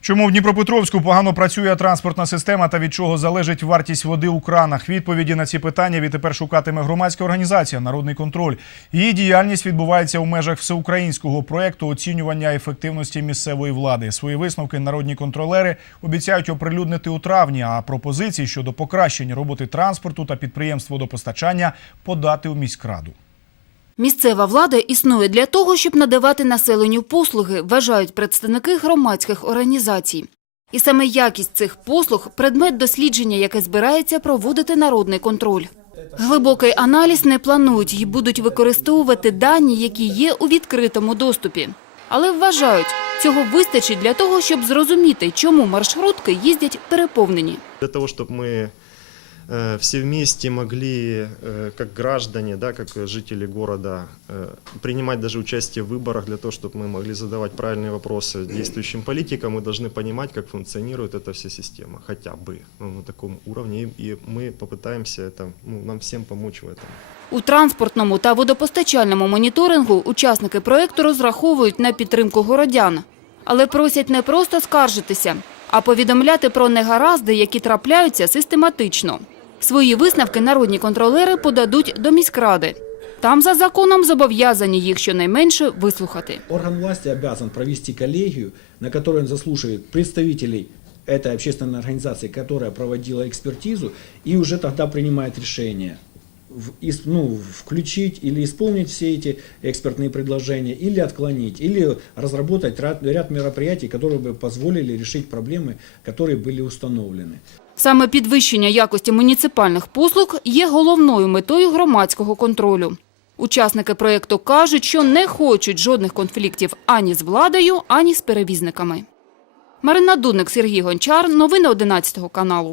Чому в Дніпропетровську погано працює транспортна система та від чого залежить вартість води у кранах? Відповіді на ці питання відтепер шукатиме громадська організація Народний контроль. Її діяльність відбувається у межах всеукраїнського проєкту оцінювання ефективності місцевої влади. Свої висновки народні контролери обіцяють оприлюднити у травні. А пропозиції щодо покращення роботи транспорту та підприємств водопостачання подати у міськраду. Місцева влада існує для того, щоб надавати населенню послуги, вважають представники громадських організацій. І саме якість цих послуг – предмет дослідження, яке збирається проводити народний контроль. Глибокий аналіз не планують і будуть використовувати дані, які є у відкритому доступі. Але вважають, цього вистачить для того, щоб зрозуміти, чому маршрутки їздять переповнені. Для того, чтобы мы э, все вместе могли, э, как граждане, да, как жители города, э, принимать даже участие в выборах, для того, чтобы мы могли задавать правильные вопросы действующим политикам, мы должны понимать, как функционирует эта вся система, хотя бы ну, на таком уровне, и, и мы попытаемся это, ну, нам всем помочь в этом. У транспортному та водопостачальному моніторингу учасники проєкту розраховують на підтримку городян. Але просять не просто скаржитися, а повідомляти про негаразди, які трапляються систематично. Свої висновки народні контролери подадуть до міськради. Там за законом зобов'язані їх щонайменше вислухати. Орган власти обязан провести коллегию, на которой он заслушает представителей этой общественной организации, которая проводила экспертизу, и уже тогда принимает ис- ну, включить или исполнить все эти экспертные предложения, или отклонить, или разработать ряд, ряд мероприятий, которые бы позволили решить проблемы, которые были установлены. Саме підвищення якості муніципальних послуг є головною метою громадського контролю. Учасники проєкту кажуть, що не хочуть жодних конфліктів ані з владою, ані з перевізниками. Марина Дудник, Сергій Гончар. Новини 11 каналу.